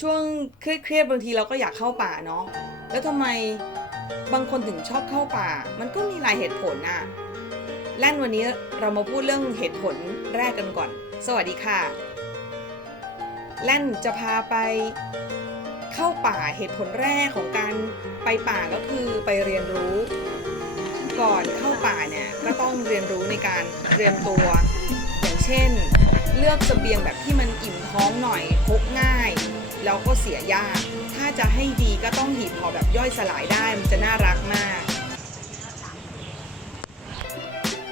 ช่วงเครียดๆบางทีเราก็อยากเข้าป่าเนาะแล้วทำไมบางคนถึงชอบเข้าป่า มันก็มีหลายเหตุผลอะแล่นวันนี้เรามาพูดเรื่องเหตุผลแรกกันก่อน สวัสดีค่ะ แล่นจะพาไปเข้าป่าเหตุผลแรกของการไปป่าก็คือไปเรียนรู้ ก่อนเข้าป่าเนี่ยก็ต้องเรียนรู้ในการเตรียมตัว อย่างเช่น เลือกเสบียงแบบที่มันอิ่มท้องหน่อยพกง่าย แล้วก็เสียยาก ถ้าจะให้ดีก็ต้องหีบห่อแบบย่อยสลายได้ มันจะน่ารักมาก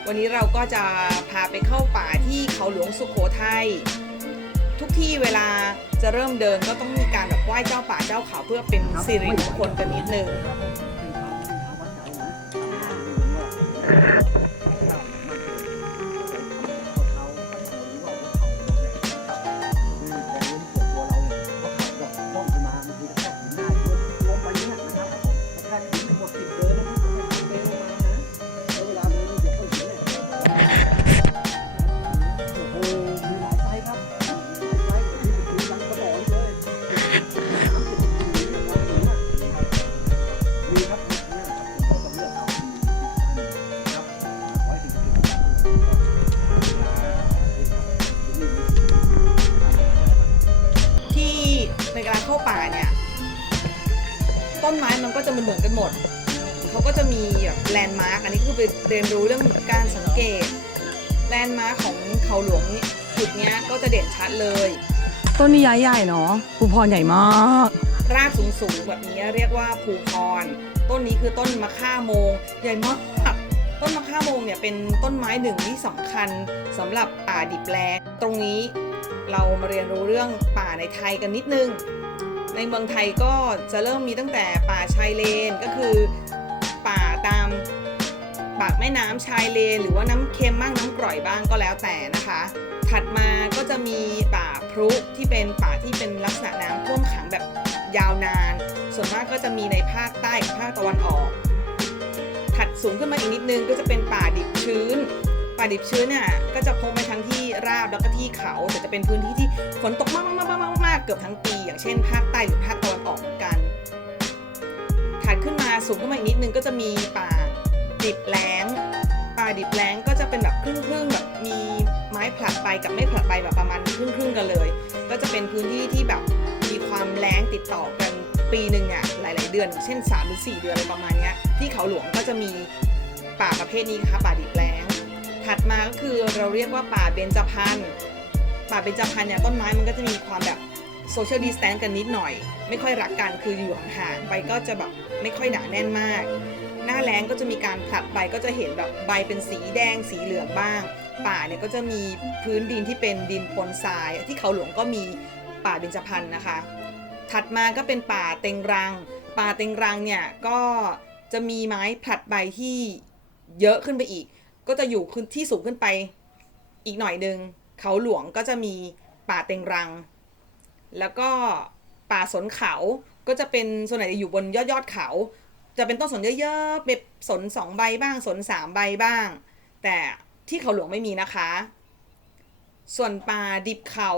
วันนี้เราก็จะพาไปเข้าป่าที่เขาหลวงสุขโขทัย ทุกที่เวลาจะเริ่มเดินก็ต้องมีการแบบไหว้เจ้าป่าเจ้าเขาเพื่อเป็นสิริมงคลกันนิดนึง เข้าป่าเนี่ย ต้นไม้มันก็จะเหมือนๆกันหมด เขาก็จะมีแบบแลนด์มาร์กอันนี้คือไปเรียนรู้เรื่องการสังเกต แลนด์มาร์กของเขาหลวงนี่จุดเนี้ยก็จะเด่นชัดเลย ต้นนี้ย้ายใหญ่เนาะภูพรใหญ่มาก รากสูงๆแบบนี้เรียกว่าภูพร ต้นนี้คือต้นมะค่าโมง ใหญ่มาก ต้นมะค่าโมงเนี่ยเป็นต้นไม้หนึ่งที่สำคัญสำหรับป่าดิบแลงตรงนี้เรามาเรียนรู้เรื่องป่าในไทยกันนิดนึง ในเมืองไทยก็จะเริ่มมีตั้งแต่ป่าชายเลนก็คือป่าตามปากแม่น้ำชายเลน หรือว่าน้ำเค็มบ้างน้ำกร่อยบ้างก็แล้วแต่นะคะ ถัดมาก็จะมีป่าพรุที่เป็นป่าที่เป็นลักษณะน้ำท่วมขังแบบยาวนาน ส่วนมากก็จะมีในภาคใต้กับภาคตะวันออก ถัดสูงขึ้นมาอีกนิดนึงก็จะเป็นป่าดิบชื้น ป่าดิบชื้นเนี่ยก็จะพบในทั้งที่ราบแล้วก็ที่เขาแต่จะเป็นพื้นที่ที่ฝนตกมากมากมากมากๆๆๆ เกือบทั้งปี อย่างเช่นภาคใต้หรือภาคตะวันออกเหมือนกันถัดขึ้นมาสูงขึ้นมาอีกนิดนึงก็จะมีป่าดิบแล้ง ป่าดิบแล้งก็จะเป็นแบบครึ่งครึ่งๆแบบมีไม้ผลัดใบกับไม่ผลัดใบแบบประมาณครึ่งครึ่งๆกันเลย ก็จะเป็นพื้นที่ที่แบบมีความแล้งติดต่อกันปีหนึ่งอะหลาย ๆ เดือนเช่น3หรือ4เดือนอะไรประมาณเนี้ยที่เขาหลวงก็จะมีป่าประเภทนี้ค่ะป่าดิบแล้ง ถัดมาก็คือเราเรียกว่าป่าเบญจพรรณป่าเบญจพรรณเนี่ยต้นไม้มันก็จะมีความแบบ โซเชียลดิสแตนกันนิดหน่อย ไม่ค่อยรักกันคืออยู่ห่างๆไปก็จะแบบไม่ค่อยหนาแน่นมาก หน้าแล้งก็จะมีการผลัดใบก็จะเห็นแบบใบเป็นสีแดงสีเหลืองบ้าง ป่าเนี่ยก็จะมีพื้นดินที่เป็นดินปนทราย ที่เขาหลวงก็มีป่าเบญจพรรณนะคะ ถัดมาก็เป็นป่าเต็งรัง ป่าเต็งรังเนี่ยก็จะมีไม้ผลัดใบที่เยอะขึ้นไปอีก ก็จะอยู่ขึ้นที่สูงขึ้นไปอีกหน่อยหนึ่งเขาหลวงก็จะมีป่าเต็งรัง แล้วก็ป่าสนเขาก็จะเป็นส่วนไหนจะอยู่บนยอดยอดเขา จะเป็นต้นสนเยอะๆเป็นสนสองใบบ้างสนสามใบบ้าง แต่ที่เขาหลวงไม่มีนะคะ ส่วนป่าดิบเขา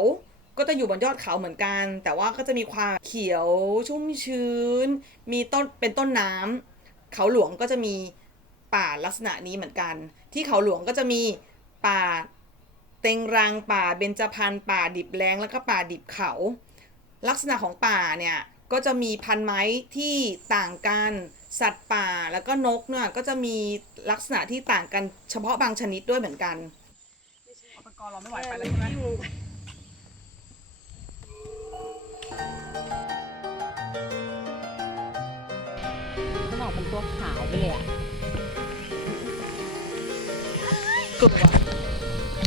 ก็จะอยู่บนยอดเขาเหมือนกัน แต่ว่าก็จะมีความเขียวชุ่มชื้น มีต้นเป็นต้นน้ำเขาหลวงก็จะมีป่าลักษณะนี้เหมือนกัน ที่เขาหลวงก็จะมีป่าเต็งรังป่าเบญจพรรณป่าดิบแล้งแล้วก็ป่าดิบเขา ลักษณะของป่าเนี่ยก็จะมีพันไม้ที่ต่างกันสัตว์ป่าแล้วก็นกเนี่ยก็จะมีลักษณะที่ต่างกันเฉพาะบางชนิดด้วยเหมือนกันอุปกรณ์เราไม่ไหวไปแล้วใช่ไหมมันออกเป็นตัวขาวไปเลยอะ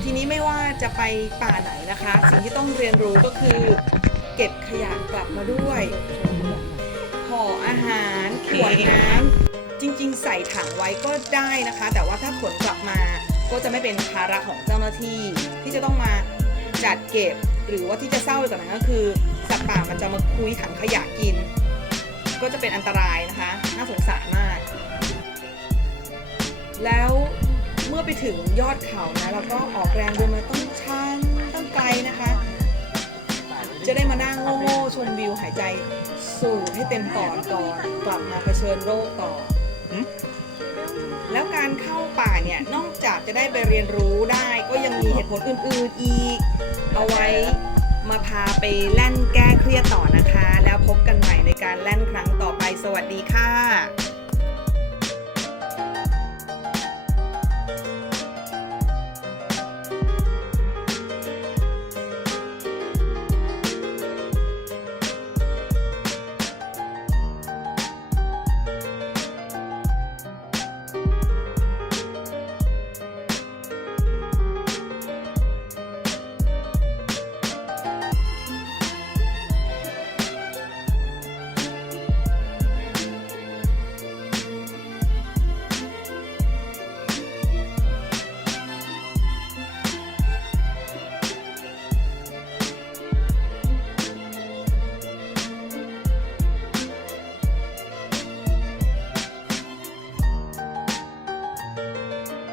ทีนี้ไม่ว่าจะไปป่าไหนนะคะ สิ่งที่ต้องเรียนรู้ก็คือ เก็บขยะกลับมาด้วยห่ออาหารขวดน้ำจริงๆ ใส่ถังไว้ก็ได้นะคะ แต่ว่าถ้าขนกลับมาก็จะไม่เป็นภาระของเจ้าหน้าที่ ที่จะต้องมาจัดเก็บ หรือว่าที่จะเศร้าไปกว่านั้นก็คือสัตว์ป่ามันจะมาคุยถังขยะกิน ก็จะเป็นอันตรายนะคะ น่าสงสารมาก แล้วเมื่อไปถึงยอดเขานะเราก็ออกแรงเดินมาต้องชันต้องไกลนะคะ จะได้มานั่งโง่ๆชมวิวหายใจสูดให้เต็มปอดก่อนกลับมาเผชิญโรคต่อ แล้วการเข้าป่าเนี่ยนอกจากจะได้ไปเรียนรู้ได้ก็ยังมีเหตุผลอื่นๆอีก เอาไว้มาพาไปแล่นแก้เครียดต่อนะคะ แล้วพบกันใหม่ในการแล่นครั้งต่อไปสวัสดีค่ะ